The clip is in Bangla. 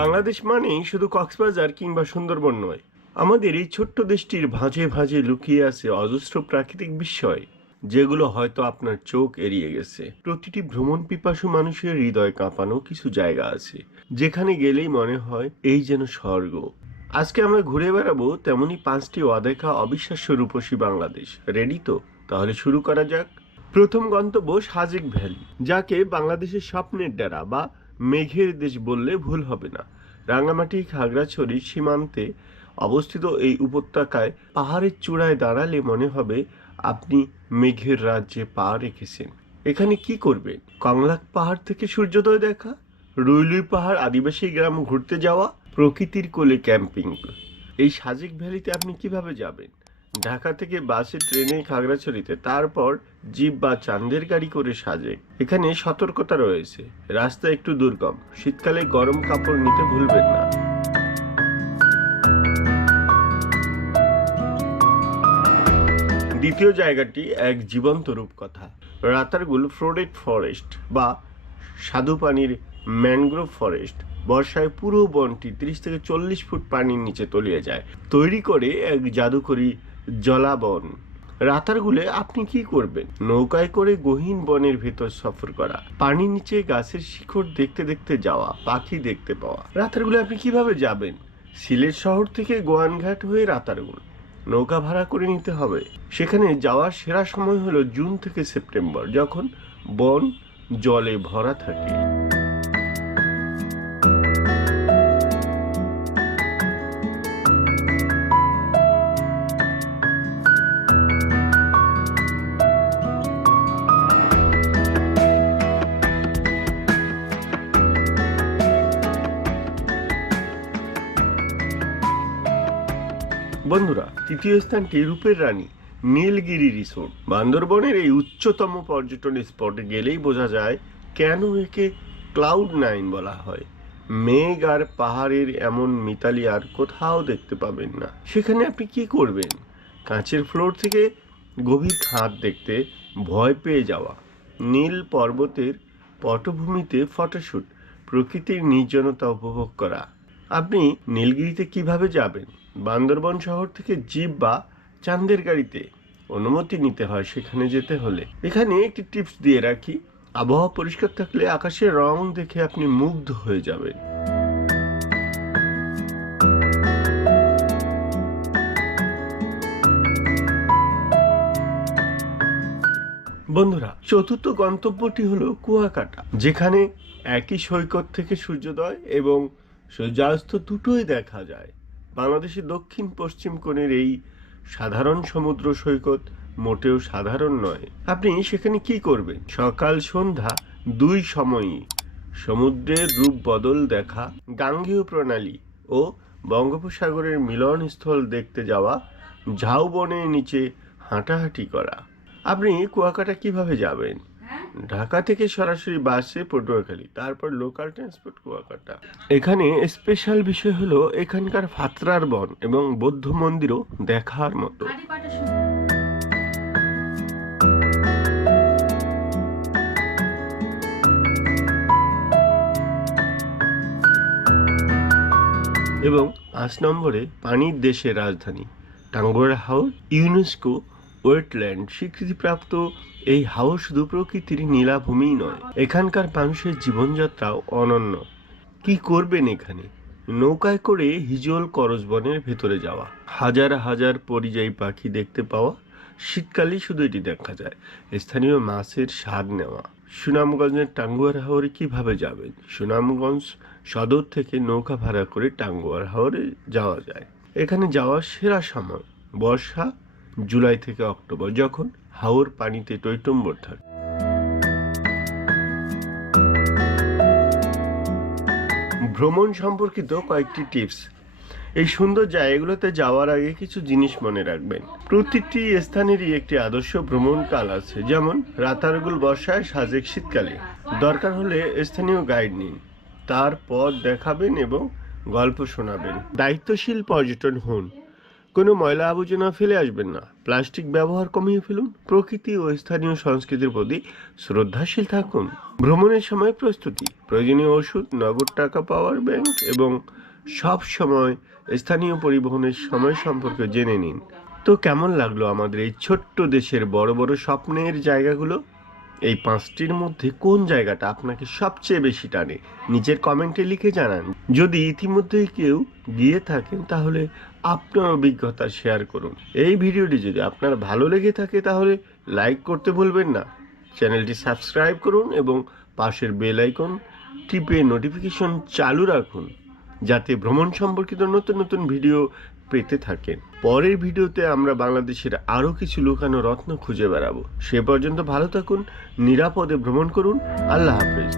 বাংলাদেশ মানেই শুধু কক্সবাজার কিংবা সুন্দরবন নয়, আমাদের এই ছোট্ট দেশটির ভাঁজে ভাঁজে লুকিয়ে আছে অজস্র প্রাকৃতিক বিস্ময়, যেগুলো হয়তো আপনার চোখ এড়িয়ে গেছে। প্রতিটি ভ্রমণ পিপাসু মানুষের হৃদয় কাঁপানো কিছু জায়গা আছে, যেখানে গেলেই মনে হয় এই যেন স্বর্গ। আজকে আমরা ঘুরে বেড়াবো তেমনই 5টি অদেখা অবিশ্বাস্য রূপসী বাংলাদেশ। রেডি তো? তাহলে শুরু করা যাক। প্রথম গন্তব্য সাজেক ভ্যালি, যাকে বাংলাদেশের স্বপ্নের ডেরা বা মেঘের দেশ বললে ভুল হবে না। রাঙামাটি খাগড়াছড়ি সীমান্তে অবস্থিত এই উপত্যকায় পাহাড়ের চূড়ায় দাঁড়ালে মনে হবে আপনি মেঘের রাজ্যে পা রেখেছেন। এখানে কি করবেন? কংলাক পাহাড় থেকে সূর্যোদয় দেখা, রুইলুই পাহাড় আদিবাসী গ্রাম ঘুরতে যাওয়া, প্রকৃতির কোলে ক্যাম্পিং। এই সাজেক ভ্যালিতে আপনি কিভাবে যাবেন? ঢাকা থেকে বাসে, ট্রেনে খাগড়াছড়িতে, তারপর জিপ বা চান্দের গাড়ি করে সাজেক। এখানে সতর্কতা রয়েছে, রাস্তা একটু দুর্গম, শীতকালে গরম কাপড় নিতে ভুলবেন না। দ্বিতীয় জায়গাটি এক জীবন্ত রূপকথা, রাতারগুল ফ্লোরেট ফরেস্ট বা স্বাদুপানির ম্যানগ্রোভ ফরেস্ট। বর্ষায় পুরো বনটি 30 থেকে 40 ফুট পানির নিচে তলিয়ে যায়, তৈরি করে এক জাদুকরী জলাবন। রাতারগুলে আপনি কি করবেন? নৌকায় করে গহীন বনের ভেতর সফর করা, পানির নিচে গাছের শিকড় দেখতে দেখতে যাওয়া, পাখি দেখতে পাওয়া। রাতারগুলে আপনি কিভাবে যাবেন? সিলেট শহর থেকে গোয়ানঘাট হয়ে রাতারগুল নৌকা ভাড়া করে নিতে হবে। সেখানে যাওয়ার সেরা সময় হলো জুন থেকে সেপ্টেম্বর, যখন বন জলে ভরা থাকে। বন্ধুরা, তৃতীয় স্থানটি রূপের রানী নীলগিরি রিসোর্ট। বান্দরবনের এই উচ্চতম পর্যটন স্পটে গেলেই বোঝা যায় কেন একে ক্লাউড 9 বলা হয়। মেঘ আর পাহাড়ের এমন মিতালি আর কোথাও দেখতে পাবেন না। সেখানে আপনি কি করবেন? কাঁচের ফ্লোর থেকে গভীর খাদ দেখতে ভয় পেয়ে যাওয়া, নীল পর্বতের পটভূমিতে ফটোশ্যুট, প্রকৃতির নির্জনতা উপভোগ করা। আপনি নীলগিরিতে কিভাবে যাবেন? বান্দরবন শহর থেকে জিপ বা চান্দের গাড়িতে অনুমতি নিতে হয় সেখানে যেতে হলে। এখানে একটি টিপস দিয়ে রাখি, আবহাওয়া পরিষ্কার থাকলে আকাশের রং দেখে আপনি মুগ্ধ হয়ে যাবেন। বন্ধুরা, চতুর্থ গন্তব্যটি হলো কুয়াকাটা, যেখানে একই সৈকত থেকে সূর্যোদয় এবং সূর্যাস্ত দুটোই দেখা যায়। বাংলাদেশের দক্ষিণ পশ্চিম কোণের এই সাধারণ সমুদ্র সৈকত মোটেও সাধারণ নয়। আপনি সেখানে কি করবেন? সকাল সন্ধ্যা দুই সময়ই সমুদ্রের রূপ বদল দেখা, গাঙ্গেয় প্রণালী ও বঙ্গোপসাগরের মিলনস্থল দেখতে যাওয়া, ঝাউবনের নিচে হাঁটাহাঁটি করা। আপনি কুয়াকাটা কিভাবে যাবেন? ঢাকা থেকে সরাসরি বাসে পটুয়াখালী, তারপর লোকাল ট্রান্সপোর্ট কুয়াকাটা। এখানে স্পেশাল বিষয় হলো এখানকার ফাতরার বন এবং বৌদ্ধ মন্দিরও দেখার মতো। এবং 5 নম্বরে পানির দেশের রাজধানী টাঙ্গুয়ার হাওর। ইউনেস্কো ওয়েটল্যান্ড স্বীকৃতিপ্রাপ্ত এই হাওর শুধু প্রকৃতির নীলাভূমিই নয়, এখানকার মানুষের জীবনযাত্রাও অনন্য। কি করবেন এখানে? নৌকায় করে হিজল করজবনের ভেতরে যাওয়া, হাজার হাজার পরিযায়ী পাখি দেখতে পাওয়া, শীতকালেই শুধু এটি দেখা যায়, স্থানীয় মাছের স্বাদ নেওয়া। সুনামগঞ্জের টাঙ্গুয়ার হাওরে কিভাবে যাবেন? সুনামগঞ্জ সদর থেকে নৌকা ভাড়া করে টাঙ্গুয়ার হাওরে যাওয়া যায়। এখানে যাওয়ার সেরা সময় বর্ষা, জুলাই থেকে অক্টোবর, যখন হাওর পানিতে টইটম্বর থাকে। ভ্রমণ সম্পর্কিত কয়েকটি টিপস। এই সুন্দর জায়গাগুলোতে যাওয়ার আগে কিছু জিনিস মনে রাখবেন। প্রতিটি স্থানেরই একটি আদর্শ ভ্রমণকাল আছে, যেমন রাতারগুল বর্ষায়, সাজেক শীতকালে। দরকার হলে স্থানীয় গাইড নিন, তার পথ দেখাবেন এবং গল্প শোনাবেন। দায়িত্বশীল পর্যটন হন, কোনো ময়লা আবর্জনা ফেলে আসবেন না, প্লাস্টিক ব্যবহার কমিয়ে ফেলুন, প্রকৃতি ও স্থানীয় সংস্কৃতির প্রতি শ্রদ্ধাশীল থাকুন। ভ্রমণের সময় প্রস্তুতি, প্রয়োজনীয় ওষুধ, নগদ টাকা, পাওয়ার ব্যাংক এবং সব সময় স্থানীয় পরিবহনের সময় সম্পর্কে জেনে নিন। তো কেমন লাগলো আমাদের এই ছোট্ট দেশের বড় বড় স্বপ্নের জায়গাগুলো? এই 5টির মধ্যে কোন জায়গাটা আপনাকে সবচেয়ে বেশি টানে নিচের কমেন্টে লিখে জানান। যদি ইতিমধ্যেই কেউ গিয়ে থাকেন তাহলে আপনার অভিজ্ঞতা শেয়ার করুন। এই ভিডিওটি যদি আপনার ভালো লেগে থাকে তাহলে লাইক করতে ভুলবেন না, চ্যানেলটি সাবস্ক্রাইব করুন এবং পাশের বেল আইকন টিপে নোটিফিকেশন চালু রাখুন যাতে ভ্রমণ সম্পর্কিত নতুন নতুন ভিডিও পেতে থাকেন। পরের ভিডিওতে আমরা বাংলাদেশের আরও কিছু লুকানো রত্ন খুঁজে বেড়াবো। সে পর্যন্ত ভালো থাকুন, নিরাপদে ভ্রমণ করুন। আল্লাহ হাফেজ।